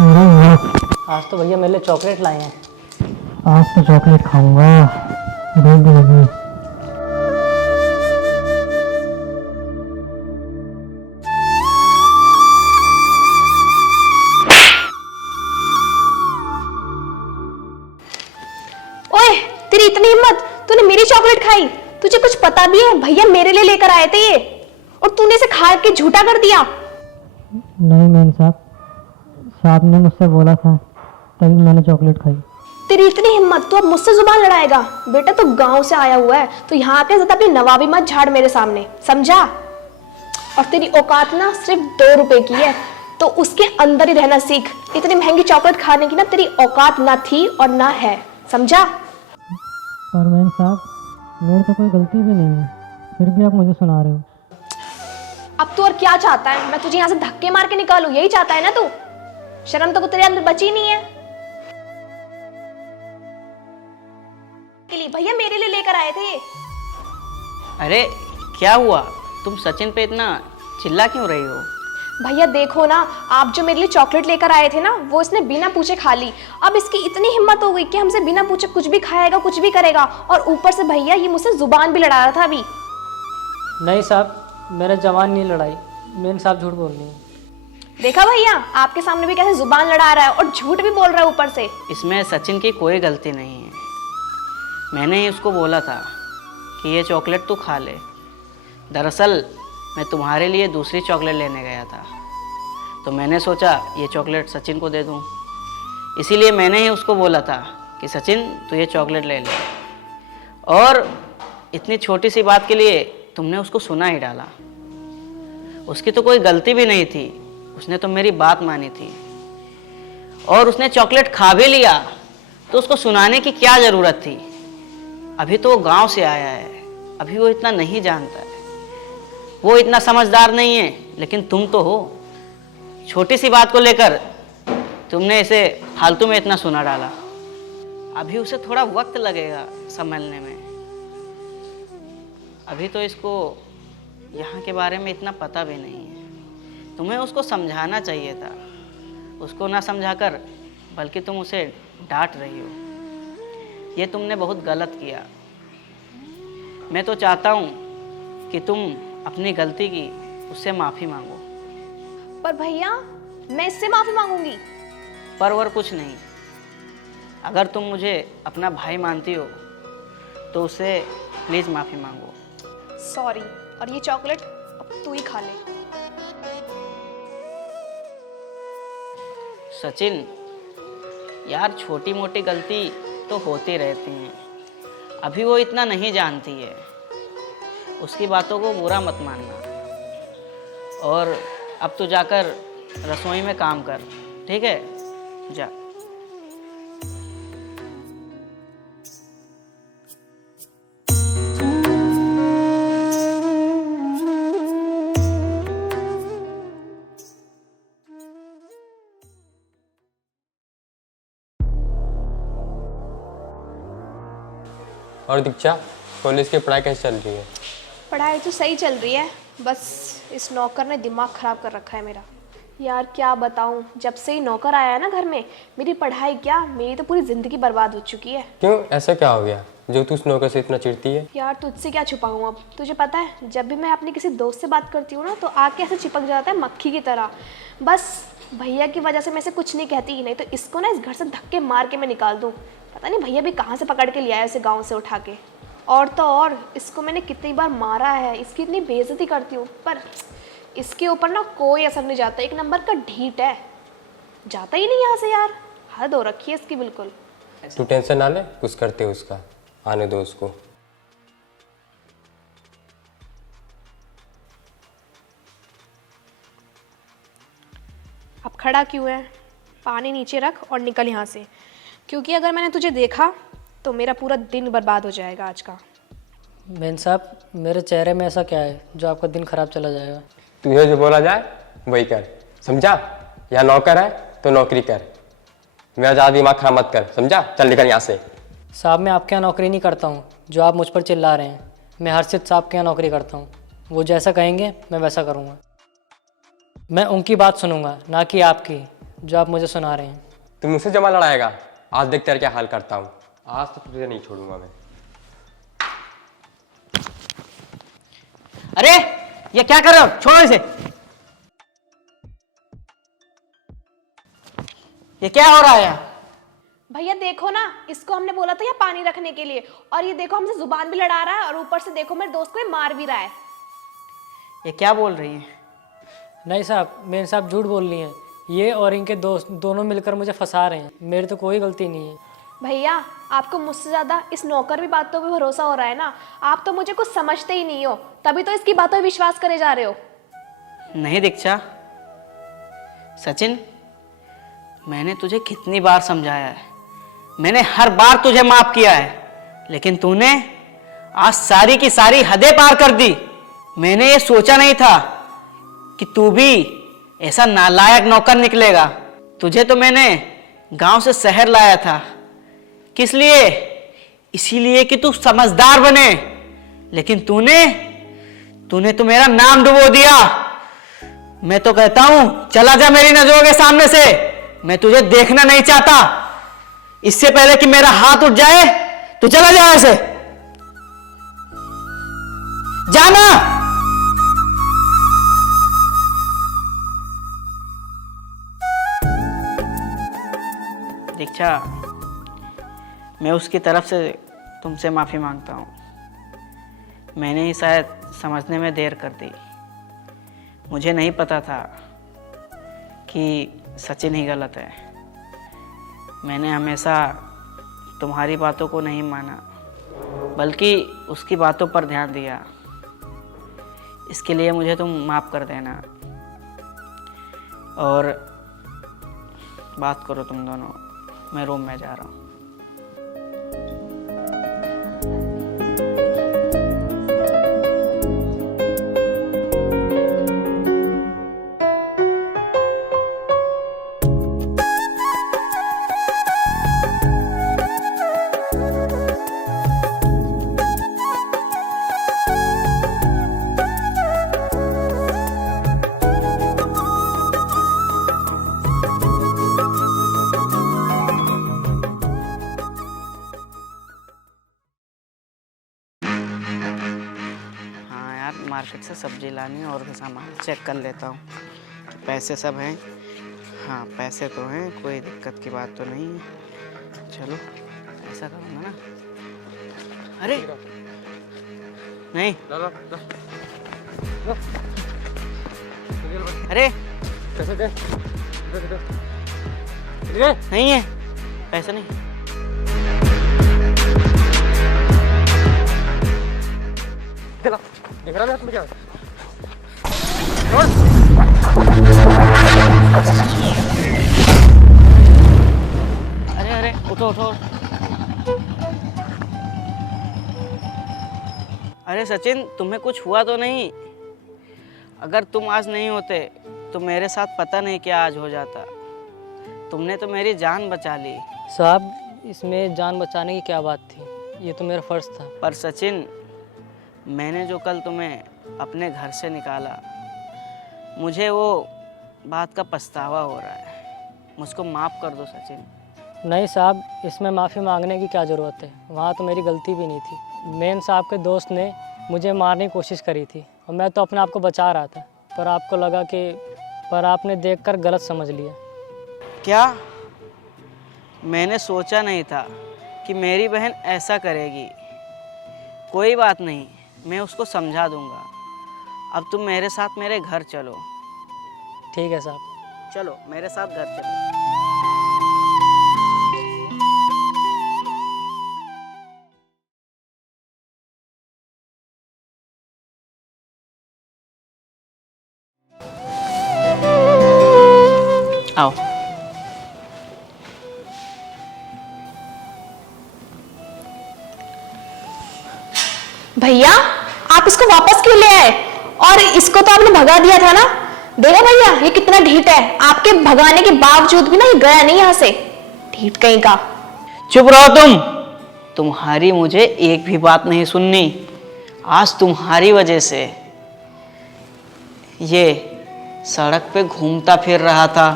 अरे वाह, आज तो भैया मेरे लिए चॉकलेट लाए हैं। आज तो चॉकलेट खाऊंगा, भूख भी लगी। ओए, तेरी इतनी हिम्मत, तूने मेरी चॉकलेट खाई? तुझे कुछ पता भी है भैया मेरे लिए लेकर आए थे ये, और तूने इसे खा के झूठा कर दिया। नहीं मेम साहब, साहब ने मुझसे बोला था तभी मैंने चॉकलेट खाई। तेरी इतनी हिम्मत, तू अब मुझसे जुबान लड़ाएगा? बेटा तू गांव से आया हुआ है, तो यहाँ आके ज्यादा अपनी नवाबी मत झाड़ मेरे सामने, समझा? और तेरी औकात ना सिर्फ 2 रुपए की है, तो उसके अंदर ही रहना सीख। इतनी महंगी चॉकलेट खाने की ना तेरी औकात ना थी और ना है, समझा? पर मैम साहब, मेरी तो कोई गलती भी नहीं है, फिर भी आप मुझे सुना रहे हो। अब तू और क्या चाहता है? मैं तुझे यहाँ से धक्के मार के निकालूं, यही चाहता है ना तू? शर्म तो तेरे अंदर बची नहीं है। भैया मेरे लिए लेकर आए थे। अरे क्या हुआ, तुम सचिन पे इतना चिल्ला क्यों रही हो? भैया देखो ना, आप जो मेरे लिए चॉकलेट लेकर आए थे ना, वो इसने बिना पूछे खा ली। अब इसकी इतनी हिम्मत हो गई कि हमसे बिना पूछे कुछ भी खाएगा, कुछ भी करेगा। और ऊपर से भैया ये मुझसे जुबान भी लड़ा रहा था अभी। नहीं साहब, मेरा जवान नहीं लड़ाई, मेम साहब झूठ बोल रही हैं। देखा भैया, आपके सामने भी कैसे जुबान लड़ा रहा है और झूठ भी बोल रहा है ऊपर से। इसमें सचिन की कोई गलती नहीं है। मैंने ही उसको बोला था कि ये चॉकलेट तू खा ले। दरअसल मैं तुम्हारे लिए दूसरी चॉकलेट लेने गया था, तो मैंने सोचा ये चॉकलेट सचिन को दे दूं। इसीलिए मैंने ही उसको बोला था कि सचिन तू ये चॉकलेट ले ले, और इतनी छोटी सी बात के लिए तुमने उसको सुना ही डाला। उसकी तो कोई गलती भी नहीं थी, उसने तो मेरी बात मानी थी, और उसने चॉकलेट खा भी लिया, तो उसको सुनाने की क्या ज़रूरत थी? अभी तो वो गांव से आया है, अभी वो इतना नहीं जानता है, वो इतना समझदार नहीं है, लेकिन तुम तो हो। छोटी सी बात को लेकर तुमने इसे फालतू में इतना सुना डाला। अभी उसे थोड़ा वक्त लगेगा संभलने में। अभी तो इसको यहाँ के बारे में इतना पता भी नहीं है। तुम्हें उसको समझाना चाहिए था, उसको ना समझाकर बल्कि तुम उसे डांट रही हो। ये तुमने बहुत गलत किया। मैं तो चाहता हूँ कि तुम अपनी गलती की उससे माफ़ी मांगो। पर भैया मैं इससे माफी मांगूंगी। पर और कुछ नहीं। अगर तुम मुझे अपना भाई मानती हो तो उससे प्लीज़ माफ़ी मांगो। सॉरी, और ये चॉकलेट अब तू ही खा ले। सचिन यार, छोटी मोटी गलती तो होती रहती हैं। अभी वो इतना नहीं जानती है, उसकी बातों को बुरा मत मानना। और अब तो जाकर रसोई में काम कर, ठीक है? जा। और दीक्षा, कॉलेज की पढ़ाई कैसे चल रही है? पढ़ाई तो सही चल रही है, बस इस नौकर ने दिमाग खराब कर रखा है मेरा। यार क्या बताऊं, जब से ही नौकर आया है ना घर में, मेरी पढ़ाई क्या, मेरी तो पूरी जिंदगी बर्बाद हो चुकी है। क्यों, ऐसा क्या हो गया जो तू उस नौकर से इतना चिढ़ती है? यार तुझसे क्या छुपाऊं, अब तुझे पता है जब भी मैं अपने किसी दोस्त से बात करती हूँ ना, तो आके ऐसे चिपक जाता है मक्खी की तरह। बस भैया की वजह से मैं इसे कुछ नहीं कहती ही नहीं, तो इसको ना इस घर से धक्के मार के मैं निकाल दूँ। पता नहीं भैया भी कहाँ से पकड़ के लिया है उसे गाँव से उठा के। और तो और इसको मैंने कितनी बार मारा है, इसकी इतनी बेइज्जती करती हूँ, पर इसके ऊपर ना कोई असर नहीं जाता। एक नंबर का ढीठ है, जाता ही नहीं यहाँ से यार। हद हो रखी है इसकी बिल्कुल। तू टेंशन ना ले, कुछ करते उसका, आने दो उसको। अब खड़ा क्यों है? पानी नीचे रख और निकल यहाँ से, क्योंकि अगर मैंने तुझे देखा तो मेरा पूरा दिन बर्बाद हो जाएगा आज का। मेम साहब, मेरे चेहरे में ऐसा क्या है जो आपका दिन खराब चला जाएगा? तुझे जो बोला जाए वही कर, समझा? यहाँ नौकर है तो नौकरी कर, मेरा ज़्यादा दिमाग खराब मत कर, समझा? चल निकल यहाँ से। साहब मैं आपके यहाँ नौकरी नहीं करता हूँ जो आप मुझ पर चिल्ला रहे हैं। मैं हर्षित साहब के यहाँ नौकरी करता हूँ, वो जैसा कहेंगे मैं वैसा करूँगा। मैं उनकी बात सुनूंगा, ना कि आपकी। जो आप मुझे सुना रहे हैं। तुम मुझसे जमा लड़ाएगा, आज देख तेरा क्या हाल करता हूँ। आज तो तुझे नहीं छोड़ूंगा मैं। अरे ये क्या कर रहे हो, छोड़ो इसे। ये क्या हो रहा है यहाँ? भैया देखो ना, इसको हमने बोला था यहाँ पानी रखने के लिए, और ये देखो हमसे जुबान भी लड़ा रहा है, और ऊपर से देखो मेरे दोस्त को ये मार भी रहा है। ये क्या बोल रही है? नहीं साहब, मेरे साहब झूठ बोल रही हैं। ये और इनके दोस्त दोनों मिलकर मुझे फंसा रहे हैं। मेरी तो कोई गलती नहीं है। भैया आपको मुझसे ज़्यादा इस नौकर की बातों पे भरोसा हो रहा है ना। आप तो मुझे कुछ समझते ही नहीं हो, तभी तो इसकी बातों पे विश्वास करे जा रहे हो। नहीं दीक्षा, सचिन, मैंने तुझे कितनी बार समझाया है, मैंने हर बार तुझे माफ किया है, लेकिन तूने आज सारी की सारी हदें पार कर दी। मैंने ये सोचा नहीं था कि तू भी ऐसा नालायक नौकर निकलेगा। तुझे तो मैंने गांव से शहर लाया था, किस लिए? इसीलिए कि तू समझदार बने, लेकिन तूने तो मेरा नाम डुबो दिया। मैं तो कहता हूं चला जा मेरी नजरों के सामने से, मैं तुझे देखना नहीं चाहता। इससे पहले कि मेरा हाथ उठ जाए तो चला जा ऐसे, जाना। दीक्षा, मैं उसकी तरफ से तुमसे माफ़ी मांगता हूँ। मैंने ही शायद समझने में देर कर दी। मुझे नहीं पता था कि सचिन ही गलत है। मैंने हमेशा तुम्हारी बातों को नहीं माना, बल्कि उसकी बातों पर ध्यान दिया। इसके लिए मुझे तुम माफ़ कर देना, और बात करो तुम दोनों। मैं रूम में जा रहा हूँ। मार्केट से सब्जी लानी और भी सामान चेक कर लेता हूँ कि पैसे सब हैं। हाँ पैसे तो हैं, कोई दिक्कत की बात तो नहीं है। चलो ऐसा करूँगा ना। अरे नहीं, अरे पैसे दे, नहीं है पैसे, नहीं। देख रहा है क्या? अरे अरे उठो उठो। अरे सचिन, तुम्हें कुछ हुआ तो नहीं? अगर तुम आज नहीं होते तो मेरे साथ पता नहीं क्या आज हो जाता। तुमने तो मेरी जान बचा ली। साहब, इसमें जान बचाने की क्या बात थी? ये तो मेरा फर्ज था। पर सचिन, मैंने जो कल तुम्हें अपने घर से निकाला, मुझे वो बात का पछतावा हो रहा है। मुझको माफ़ कर दो सचिन। नहीं साहब, इसमें माफ़ी मांगने की क्या ज़रूरत है? वहाँ तो मेरी गलती भी नहीं थी। मेन साहब के दोस्त ने मुझे मारने की कोशिश करी थी और मैं तो अपने आप को बचा रहा था, पर आपने देखकर गलत समझ लिया। क्या? मैंने सोचा नहीं था कि मेरी बहन ऐसा करेगी। कोई बात नहीं, मैं उसको समझा दूंगा। अब तुम मेरे साथ मेरे घर चलो। ठीक है साहब। चलो मेरे साथ घर चलो। आओ। भैया आप इसको वापस क्यों ले आए? और इसको तो आपने भगा दिया था ना। देखो भैया ये कितना ढीठ है, आपके भगाने के बावजूद भी ना ये गया नहीं यहाँ से। ढीठ कहीं का। चुप रहो तुम। तुम्हारी मुझे एक भी बात नहीं सुननी। आज तुम्हारी वजह से ये सड़क पे घूमता फिर रहा था।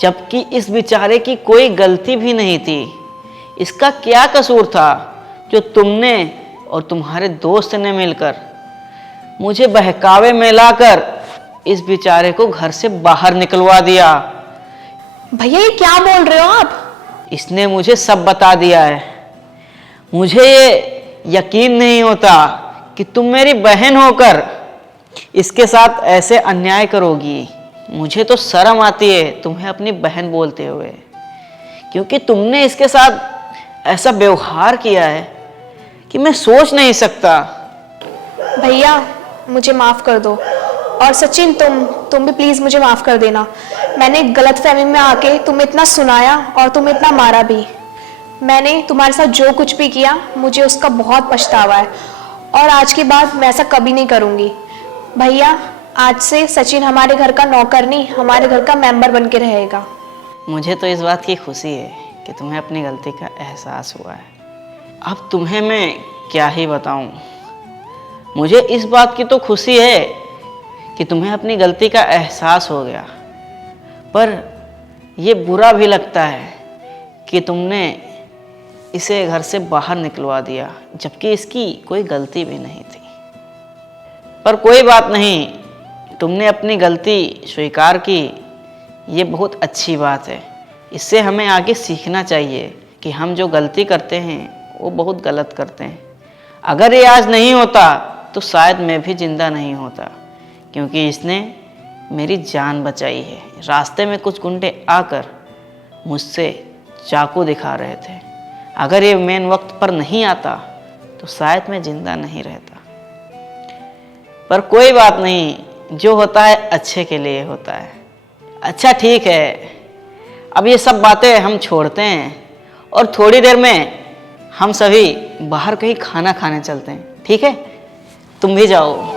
जबकि इस बेचारे की कोई गलती भी नहीं थी। इसका क्या कसूर था जो तुमने और तुम्हारे दोस्त ने मिलकर मुझे बहकावे में लाकर इस बेचारे को घर से बाहर निकलवा दिया। भैया ये क्या बोल रहे हो आप? इसने मुझे सब बता दिया है। मुझे ये यकीन नहीं होता कि तुम मेरी बहन होकर इसके साथ ऐसे अन्याय करोगी। मुझे तो शर्म आती है तुम्हें अपनी बहन बोलते हुए, क्योंकि तुमने इसके साथ ऐसा व्यवहार किया है कि मैं सोच नहीं सकता। भैया मुझे माफ़ कर दो, और सचिन तुम भी प्लीज़ मुझे माफ़ कर देना। मैंने गलतफहमी में आके तुम्हें इतना सुनाया और तुम्हें इतना मारा भी। मैंने तुम्हारे साथ जो कुछ भी किया मुझे उसका बहुत पछतावा है, और आज के बाद मैं ऐसा कभी नहीं करूँगी। भैया आज से सचिन हमारे घर का नौकर नहीं, हमारे घर का मेंबर बन के रहेगा। मुझे तो इस बात की खुशी है कि तुम्हें अपनी गलती का एहसास हुआ है। अब तुम्हें मैं क्या ही बताऊं। मुझे इस बात की तो खुशी है कि तुम्हें अपनी गलती का एहसास हो गया, पर यह बुरा भी लगता है कि तुमने इसे घर से बाहर निकलवा दिया, जबकि इसकी कोई गलती भी नहीं थी। पर कोई बात नहीं, तुमने अपनी गलती स्वीकार की, ये बहुत अच्छी बात है। इससे हमें आगे सीखना चाहिए कि हम जो गलती करते हैं वो बहुत गलत करते हैं। अगर ये आज नहीं होता तो शायद मैं भी जिंदा नहीं होता, क्योंकि इसने मेरी जान बचाई है। रास्ते में कुछ गुंडे आकर मुझसे चाकू दिखा रहे थे। अगर ये मेन वक्त पर नहीं आता तो शायद मैं जिंदा नहीं रहता। पर कोई बात नहीं, जो होता है अच्छे के लिए होता है। अच्छा ठीक है, अब ये सब बातें हम छोड़ते हैं और थोड़ी देर में हम सभी बाहर कहीं खाना खाने चलते हैं। ठीक है, तुम भी जाओ।